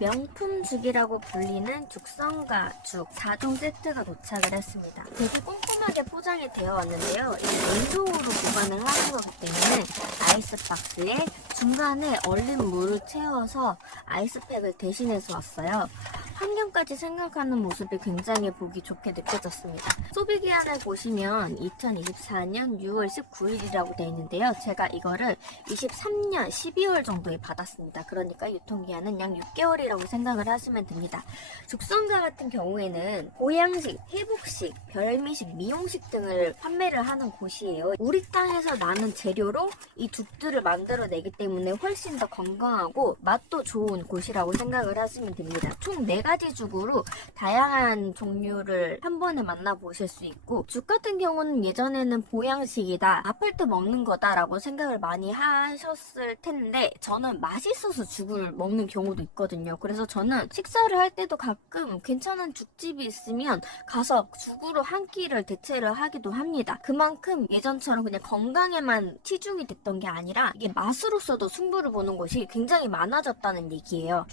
명품죽이라고 불리는 죽성가 죽 4종 세트가 도착을 했습니다. 되게 꼼꼼하게 포장이 되어 왔는데요. 이 냉동으로 보관을 하는 거기 때문에 아이스박스에 중간에 얼린 물을 채워서 아이스팩을 대신해서 왔어요. 환경까지 생각하는 모습이 굉장히 보기 좋게 느껴졌습니다. 소비기한을 보시면 2024년 6월 19일이라고 되어 있는데요. 제가 이거를 23년 12월 정도에 받았습니다. 그러니까 유통기한은 약 6개월이라고 생각을 하시면 됩니다. 죽성가 같은 경우에는 보양식, 회복식, 별미식, 미용식 등을 판매를 하는 곳이에요. 우리 땅에서 나는 재료로 이 죽들을 만들어내기 때문에 훨씬 더 건강하고 맛도 좋은 곳이라고 생각을 하시면 됩니다. 총 4가지 죽으로 다양한 종류를 한 번에 만나보실 수 있고, 죽 같은 경우는 예전에는 보양식이다, 아플 때 먹는 거다라고 생각을 많이 하셨을 텐데 저는 맛있어서 죽을 먹는 경우도 있거든요. 그래서 저는 식사를 할 때도 가끔 괜찮은 죽집이 있으면 가서 죽으로 한 끼를 대체를 하기도 합니다. 그만큼 예전처럼 그냥 건강에만 치중이 됐던 게 아니라 이게 맛으로서도 승부를 보는 곳이 굉장히 많아졌다는 얘기예요.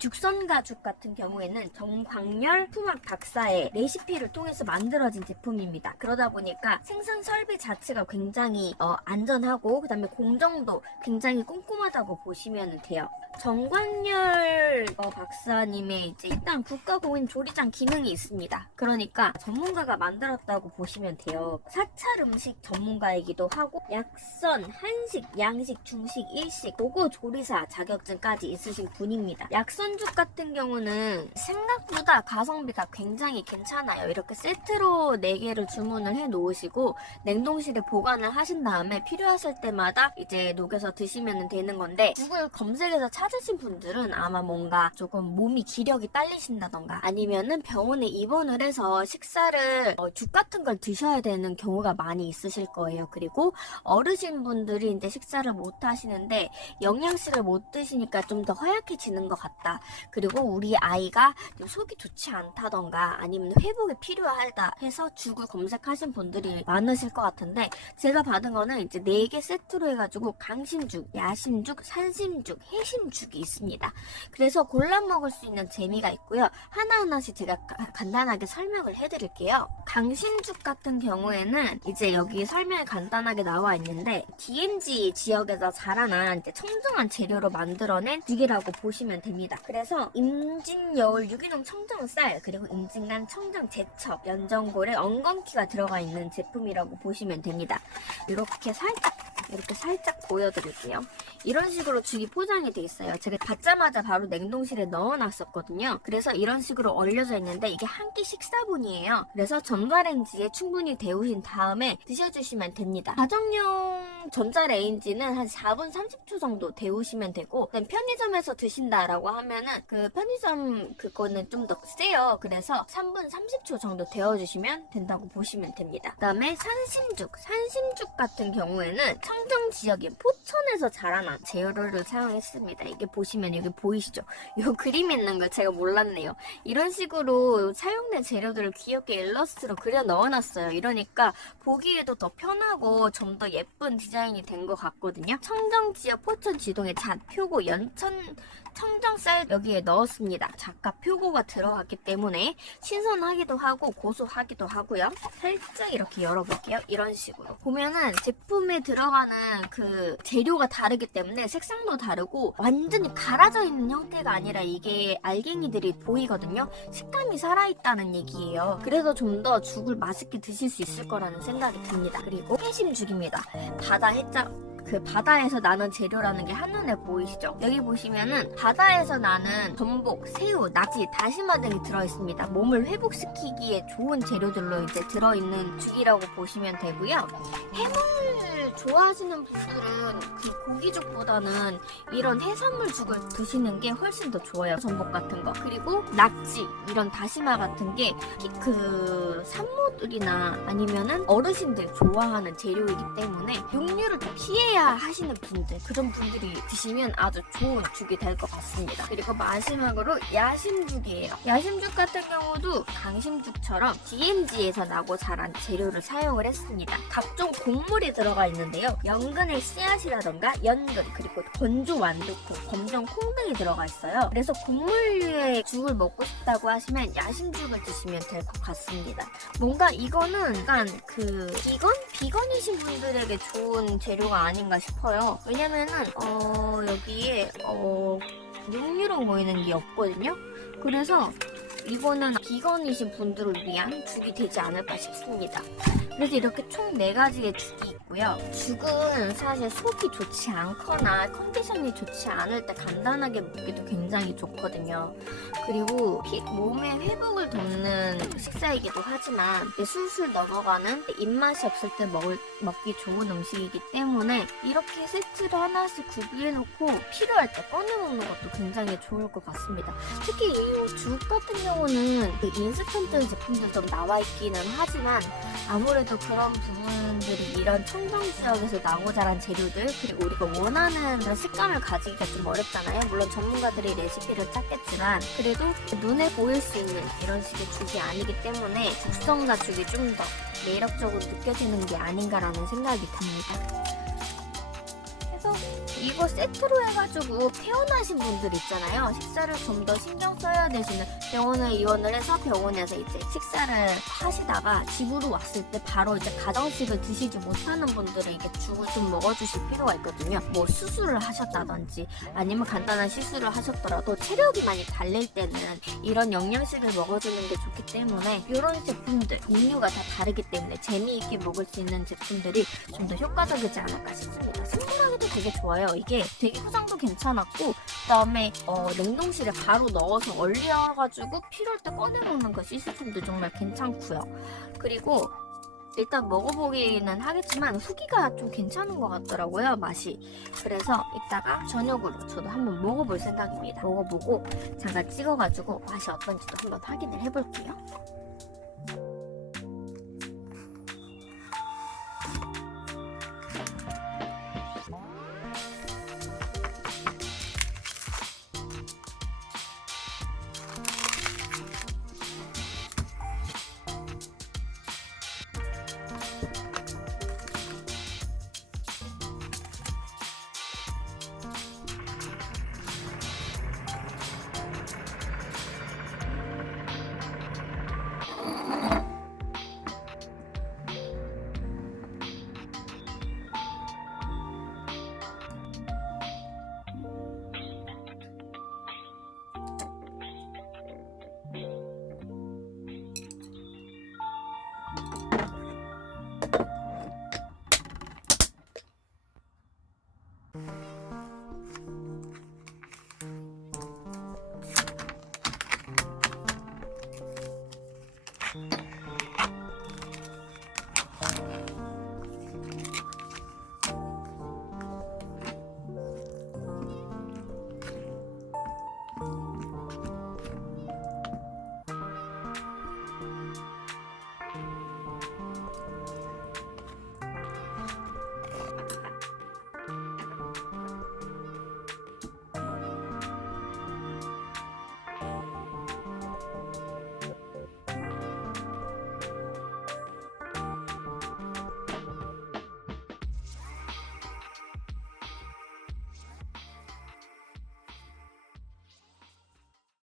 죽성가 죽 같은 경우에는 정광열 품학 박사의 레시피를 통해서 만들어진 제품입니다. 그러다 보니까 생산 설비 자체가 굉장히 안전하고, 그 다음에 공정도 굉장히 꼼꼼하다고 보시면 돼요. 정광열 박사님의 이제 일단 국가공인 조리장 기능이 있습니다. 그러니까 전문가가 만들었다고 보시면 돼요. 사찰 음식 전문가이기도 하고, 약선, 한식, 양식, 중식, 일식, 고고 조리사 자격증까지 있으신 분입니다. 약선죽 같은 경우는 생각보다 가성비가 굉장히 괜찮아요. 이렇게 세트로 4개를 주문을 해 놓으시고 냉동실에 보관을 하신 다음에 필요하실 때마다 이제 녹여서 드시면 되는 건데, 죽을 검색해서 찾으신 분들은 아마 뭔가 조금 몸이 기력이 딸리신다던가 아니면은 병원에 입원을 해서 식사를 죽 같은 걸 드셔야 되는 경우가 많이 있으실 거예요. 그리고 어르신분들이 이제 식사를 못 하시는데 영양식을 못 드시니까 좀 더 허약해지는 것 같다. 그리고 우리 아이가 좀 속이 좋지 않다던가 아니면 회복이 필요하다 해서 죽을 검색하신 분들이 많으실 것 같은데, 제가 받은 거는 이제 4개 세트로 해가지고 강심죽, 야심죽, 산심죽, 해심죽이 있습니다. 그래서 골라 먹을 수 있는 재미가 있고요. 하나하나씩 제가 간단하게 설명을 해드릴게요. 강심죽 같은 경우에는 이제 여기 설명이 간단하게 나와 있는데, DMZ 지역에서 자라난 이제 청정한 재료로 만들어낸 죽이라고 보시면 됩니다. 그래서 임진여울 유기농 청정쌀, 그리고 임진간 청정 제첩, 연정골에 엉겅퀴가 들어가 있는 제품이라고 보시면 됩니다. 이렇게 살짝 보여드릴게요. 이런 식으로 죽이 포장이 돼 있어요. 제가 받자마자 바로 냉동실에 넣어놨었거든요. 그래서 이런 식으로 얼려져 있는데 이게 한 끼 식사분이에요. 그래서 전자레인지에 충분히 데우신 다음에 드셔주시면 됩니다. 가정용 전자레인지는 한 4분 30초 정도 데우시면 되고, 편의점에서 드신다라고 하면은 그 편의점 그거는 좀 더 세요. 그래서 3분 30초 정도 데워주시면 된다고 보시면 됩니다. 그 다음에 산심죽 같은 경우에는 청정 지역인 포천에서 자라난 재료를 사용했습니다. 이게 보시면 여기 보이시죠? 이 그림 있는 거 제가 몰랐네요. 이런 식으로 사용된 재료들을 귀엽게 일러스트로 그려 넣어놨어요. 이러니까 보기에도 더 편하고 좀 더 예쁜 디자인이 된 것 같거든요. 청정 지역 포천 지동의 잣, 표고, 연천 청정쌀 여기에 넣었습니다. 잣과 표고가 들어갔기 때문에 신선하기도 하고 고소하기도 하고요. 살짝 이렇게 열어볼게요. 이런 식으로 보면은 제품에 들어가는 그 재료가 다르기 때문에 색상도 다르고 완전히 갈아져 있는 형태가 아니라 이게 알갱이들이 보이거든요. 식감이 살아있다는 얘기예요. 그래서 좀 더 죽을 맛있게 드실 수 있을 거라는 생각이 듭니다. 그리고 해심죽입니다. 바다 해자, 그 바다에서 나는 재료라는 게 한눈에 보이시죠? 여기 보시면은 바다에서 나는 전복, 새우, 낙지, 다시마 등이 들어있습니다. 몸을 회복시키기에 좋은 재료들로 이제 들어있는 죽이라고 보시면 되고요. 해물 좋아하시는 분들은 그 고기죽보다는 이런 해산물 죽을 드시는 게 훨씬 더 좋아요. 전복 같은 거, 그리고 낙지, 이런 다시마 같은 게 그 산모들이나 아니면은 어르신들 좋아하는 재료이기 때문에 육류를 좀 피해야 하시는 분들, 그런 분들이 드시면 아주 좋은 죽이 될 것 같습니다. 그리고 마지막으로 야심죽이에요. 야심죽 같은 경우도 강심죽처럼 DMZ에서 나고 자란 재료를 사용을 했습니다. 각종 곡물이 들어가 있는 있는데요. 연근의 씨앗이라던가 연근, 그리고 건조 완두콩, 검정 콩 등이 들어가 있어요. 그래서 곡물류의 죽을 먹고 싶다고 하시면 야심죽을 드시면 될 것 같습니다. 뭔가 이거는 약간 비건이신 분들에게 좋은 재료가 아닌가 싶어요. 왜냐면은 여기에 육류로 보이는 게 없거든요. 그래서 이거는 비건이신 분들을 위한 죽이 되지 않을까 싶습니다. 그래서 이렇게 총 4가지의 죽이 있고요. 죽은 사실 속이 좋지 않거나 컨디션이 좋지 않을 때 간단하게 먹기도 굉장히 좋거든요. 그리고 몸의 회복을 돕는 식사이기도 하지만 술술 넘어가는 입맛이 없을 때 먹기 좋은 음식이기 때문에 이렇게 세트를 하나씩 구비해놓고 필요할 때 꺼내 먹는 것도 굉장히 좋을 것 같습니다. 특히 이 죽 같은 경우는 인스턴트 제품들도 나와 있기는 하지만 아무래도 그런 부분들이 이런 청정 지역에서 나고 자란 재료들, 그리고 우리가 원하는 그런 식감을 가지기가 좀 어렵잖아요. 물론 전문가들이 레시피를 짰겠지만 그래도 눈에 보일 수 있는 이런 식의 죽이 아니기 때문에 죽성자 죽이 좀 더 매력적으로 느껴지는 게 아닌가라는 생각이 듭니다. 그래서 이거 세트로 해가지고 퇴원하신 분들 있잖아요. 식사를 좀 더 신경 써야 되시는, 병원을 입원을 해서 병원에서 이제 식사를 하시다가 집으로 왔을 때 바로 이제 가정식을 드시지 못하는 분들은 이게 죽을 좀 먹어주실 필요가 있거든요. 뭐 수술을 하셨다든지 아니면 간단한 시술을 하셨더라도 체력이 많이 달릴 때는 이런 영양식을 먹어주는 게 좋기 때문에 이런 제품들 종류가 다 다르기 때문에 재미있게 먹을 수 있는 제품들이 좀 더 효과적이지 않을까 싶습니다. 생각하기도 되게 좋아요. 이게 되게 포장도 괜찮았고, 그 다음에 냉동실에 바로 넣어서 얼려가지고 필요할 때 꺼내 먹는 그 시스템도 정말 괜찮고요. 그리고 일단 먹어보기는 하겠지만 후기가 좀 괜찮은 것 같더라고요, 맛이. 그래서 이따가 저녁으로 저도 한번 먹어볼 생각입니다. 먹어보고 잠깐 찍어가지고 맛이 어떤지도 한번 확인을 해볼게요.